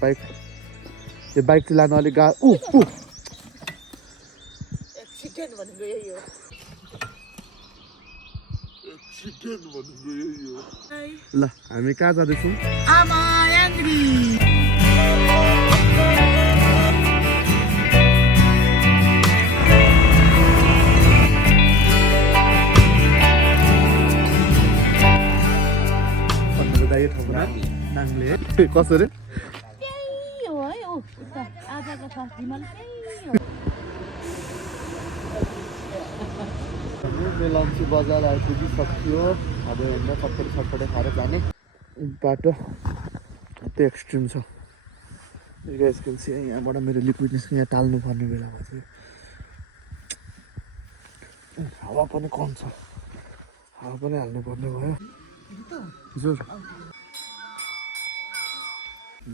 Bike यो bike चलाउन अलिक एक्सिडेन्ट भनेको यही हो ल हामी कहाँ जाँदैछौँ आमा याङ्ग्री दाइ ठाउँमा नाङ्ले कसरी त्यही हो है ऊ आजको फर्स्ट हिमाल त्यही हो मेलम्ची बजार आइपुगिसक्यो अब हेर्दा सटपटे खाएर जाने बाटो यति एक्सट्रिम छ गाइस यहाँबाट मेरो लिक्विड निस्किने यहाँ टाल्नुपर्ने बेलामा चाहिँ हावा पनि कम छ हावा पनि हाल्नुपर्ने भयो जोर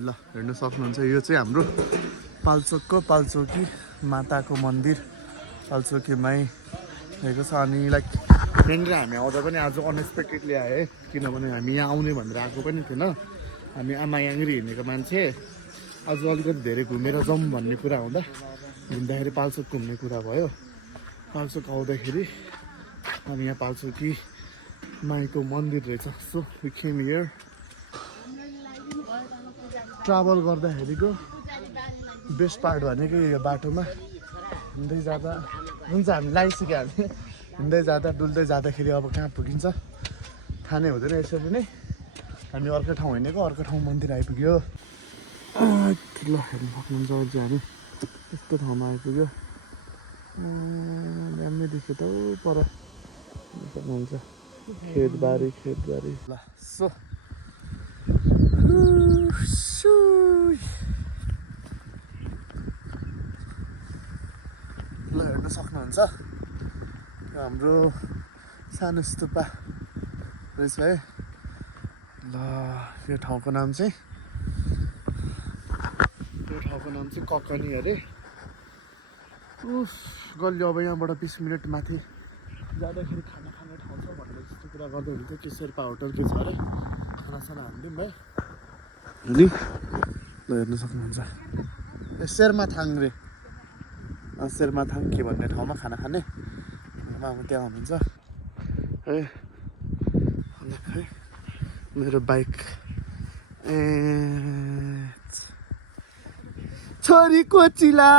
ल हेर्न सक्नुहुन्छ यो चाहिँ हाम्रो पाल्चोकको पाल्चोकी माताको मन्दिर पाल्चोकीमै भएको छ अनि लाइक मेनली हामी आउँदा पनि आज अनएक्सपेक्टेडली आएँ किनभने हामी यहाँ आउने भनेर आएको पनि थिएन हामी आमा याङ्ग्री हिँडेको मान्छे आज अलिकति धेरै घुमेर जाउँ भन्ने कुरा हुँदा घुम्दाखेरि पाल्चोक घुम्ने कुरा भयो पाल्चोक आउँदाखेरि हामी यहाँ पाल्चोकी माईको मन्दिर रहेछ so we came here travel गर्दाखेरिको बेस्ट पार्ट भनेको यो बाटोमा हिँड्दै जाँदा हुन्छ हामी लगाइसक्यो हामी हिँड्दै जाँदा डुल्दै जाँदाखेरि अब कहाँ पुगिन्छ थाहा नै हुँदैन यसरी नै हामी अर्को ठाउँ हिँडेको अर्को ठाउँ मन्दिर आइपुग्यो ल हेर्नु सक्नुहुन्छ अझै हामी यस्तो ठाउँमा आइपुग्यो दामी देख्यो त पर सक्नुहुन्छ खेतबारी ल सो ल हेर्न सक्नुहुन्छ हाम्रो सानो स्तुपा रहेछ है ल यो ठाउँको नाम चाहिँ ककनी अरे गल्यो अब यहाँबाट 20 मिनट माथि जाँदाखेरि खाना खाने ठाउँ छ भनेर जस्तो कुरा गर्दै हुन्थ्यो कि शेर्पा होटल के छ अरे खानासाना हानिदिउँ भाइ अनि ल हेर्न सक्नुहुन्छ ए शेर्माथाङ रे शेर्माथाङ के भन्ने ठाउँमा खाना खाने मामा त्यहाँ हुनुहुन्छ है अनि है मेरो बाइक छोरीको चिला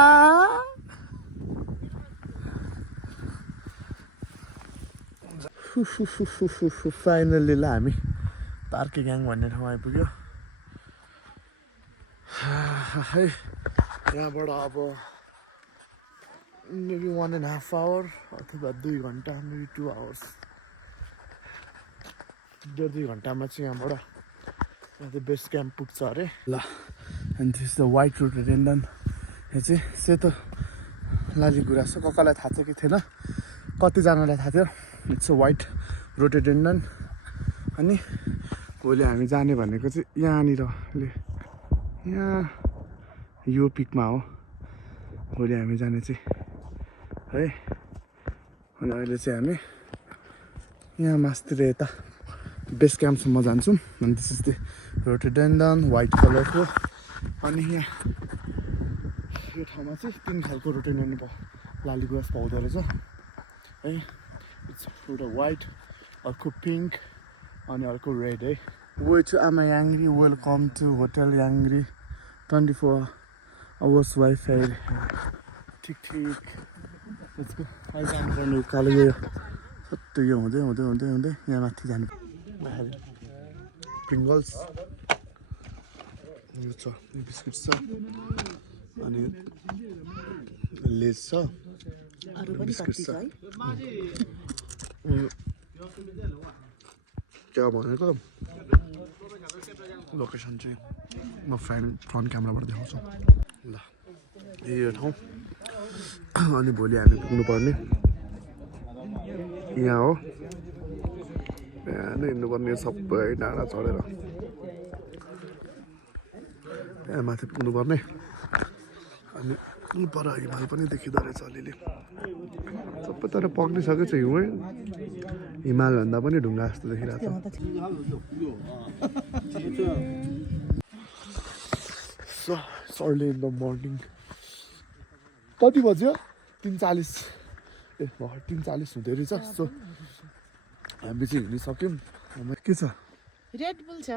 फाइनली ल हामी पार्के ग्याङ भन्ने ठाउँ आइपुग्यो है यहाँबाट अब मेबी 1.5 आवर अथवा 2 घन्टा मेबी 2 आवर्स 2 घन्टामा चाहिँ यहाँबाट यहाँ बेस क्याम्प पुग्छ अरे ल and this the white rhododendron यो चाहिँ सेतो लाली गुराँस हो कसैलाई थाहा छ कि थिएन कतिजनालाई थाहा थियो इट्स अ वाइट रोडोडेन्ड्रन अनि भोलि हामी जाने भनेको चाहिँ यहाँनिर यहाँ यो पिकमा हो भोलि हामी जाने चाहिँ है अनि अहिले चाहिँ हामी यहाँ मास्तिर यता बेस क्याम्पसम्म जान्छौँ अनि this is the rhododendron white कलरको अनि यहाँ यो ठाउँमा चाहिँ 3 खालको रोडोडेन्ड्रन लाली गुराँस पाउँदो रहेछ है इट्स एउटा वाइट अर्को पिङ्क अनि अर्को रेड है way to Ama Yangri welcome to hotel Yangri 24 hours wifi ठिक यसको अहिले जानुपर्ने उकालो यो सबै यो हुँदै हुँदै हुँदै हुँदै यहाँ माथि जानु प्रिङ्गल्स यो छ बिस्कुट छ अनि लेस छ बिस्कुट छ क्या भनेको लोकेसन चाहिँ म फ्रन्ट क्यामेराबाट देखाउँछु ल यो ठाउँ अनि भोलि हामी पुग्नुपर्ने यहाँ हो यहाँ नै हिँड्नुपर्ने सबै डाँडा चढेर त्यहाँ माथि पुग्नुपर्ने अनि पर हिमाल पनि देखिँदो रहेछ अलिअलि सबै तर पक्रिसकेको छ हिउँ हिमालभन्दा पनि ढुङ्गा जस्तो देखिरहेको छ अर्ली इन द मर्निङ कति बज्यो 3:40 ए 3:40 हुँदै रहेछ सो हामी चाहिँ हिँडिसक्यौँ के छ रेड बुल छ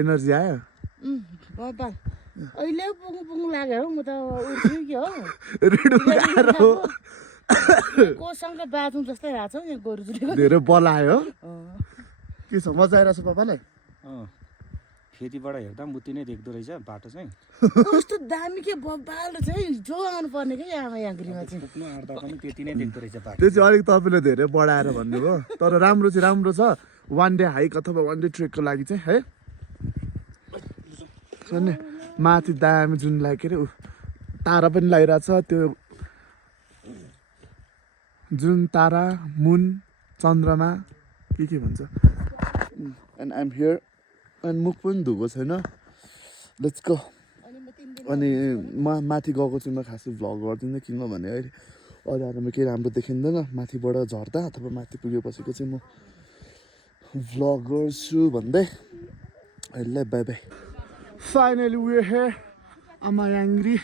एनर्जी आयो बाबा अहिले पुग्नु लाग्यो हो म त उठ्छु कि हो रेड बुल आएर हो कोसँग बाथरुम जस्तै रहेछ हौ यहाँ गोरुजुरीको धेरै बल आयो के छ मजा आइरहेछ पापालाई फेरिबाट हेर्दा मुती नै देख्दो रहेछ बाटो चाहिँ कस्तो दामी के बब्बाल छ है जो आउनु पर्ने के यहाँ याङ्ग्रीमा चाहिँ पुग्नु आँट्दा पनि त्यति नै देख्दो रहेछ बाटो त्यो चाहिँ अलिक तपाईँले धेरै बढाएर भन्नुभयो तर राम्रो चाहिँ राम्रो छ वान डे हाइक अथवा वान डे ट्रेकको लागि चाहिँ है सुन्ने माथि दामी जुन के अरे तारा पनि लगाइरहेछ त्यो जुन तारा मुन चन्द्रमा के भन्छ एन्ड आइएम हियर अनि मुख पनि धुएको छैन लेट्स गो अनि माथि गएको चाहिँ म खासै भ्लग गर्दिनँ किनभने अहिले अरूमा केही राम्रो देखिँदैन माथिबाट झर्दा अथवा माथि पुगेपछिको चाहिँ म भ्लग गर्छु भन्दै अहिले bye bye finally we are here आमा याङ्ग्री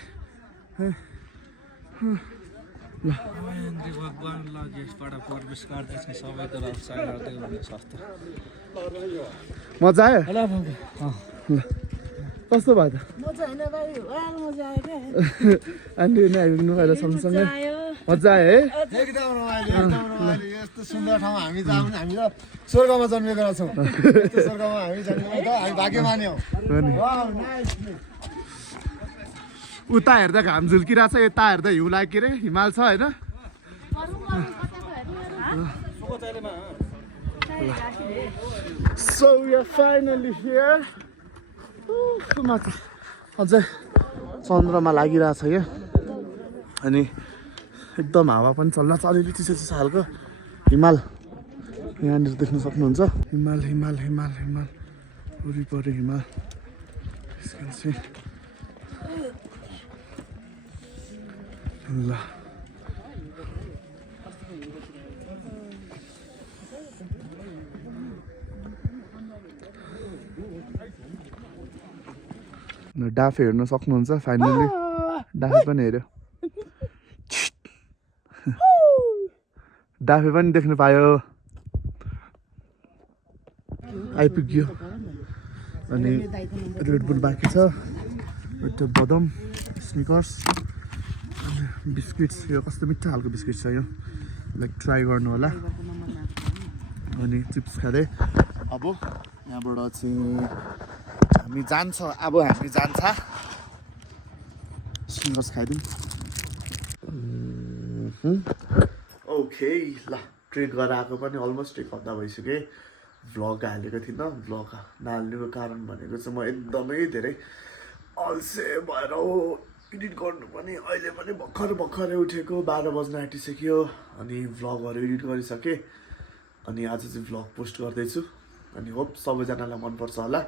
मजा आयो कस्तो भयो त मजा होइन भाइ मजा आयो क्या आन्टी नै आइपुग्नु अहिले सँगसँगै मजा आयो है एकदम रमाइलो यस्तो सुन्दर ठाउँमा हामी जाऊँ हामी त स्वर्गमा जन्मेका छौँ यस्तो स्वर्गमा हामी जन्मेका त हामी भाग्यमानी हौ उता हेर्दा घाम झुल्किरहेछ यता हेर्दा हिउँ लाग के अरे हिमाल छ होइन So we are finally here. माथि अझै चन्द्रमा लागिरहेछ क्या अनि एकदम हावा पनि चल्न अलिअलि चिसो चिसो खालको हिमाल यहाँनिर देख्न सक्नुहुन्छ हिमाल हिमाल हिमाल हिमाल वरिपरि हिमाल ल डाफे हेर्न सक्नुहुन्छ फाइनली डाफे पनि हेऱ्यो डाफे पनि देख्नु पायो आइपुग्यो अनि रेड बुल बाँकी छ एउटा बदम स्निकर्स अनि बिस्किट्स यो कस्तो मिठो खालको बिस्किट छ यो लाइक ट्राई गर्नु होला अनि चिप्स खाँदै अब यहाँबाट चाहिँ हामी जान्छ अब हामी जान्छ स्निकर्स खाइदिउँ ओके ल ट्रेक गरेर आएको पनि अलमोस्ट 1 हप्ता भइसक्यो भ्लग हालेको थिइनँ भ्लग नहाल्नुको कारण भनेको चाहिँ म एकदमै धेरै अल्छे भएर एडिट गर्नु पनि अहिले पनि भर्खरै उठेको 12 बज्न आँटिसक्यो अनि भ्लगहरू एडिट गरिसकेँ अनि आज चाहिँ भ्लग पोस्ट गर्दैछु अनि होप सबैजनालाई मनपर्छ होला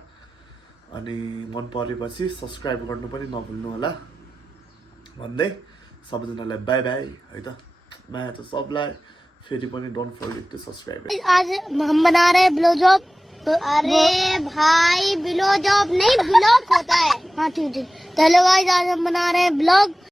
अनि मन परेपछि सब्सक्राइब गर्नु पनि नभुल्नु होला भन्दै सबैजनालाई बाई बाई है त माया त सबलाई फेरि पनि डोन्ट फरगेट टु सब्सक्राइब आज हम बना रहे हैं ब्लो जॉब अरे भाई ब्लो जॉब नहीं ब्लॉग होता है हाँ ठीक ठीक चलो गाइस आज हम बना रहे हैं ब्लॉग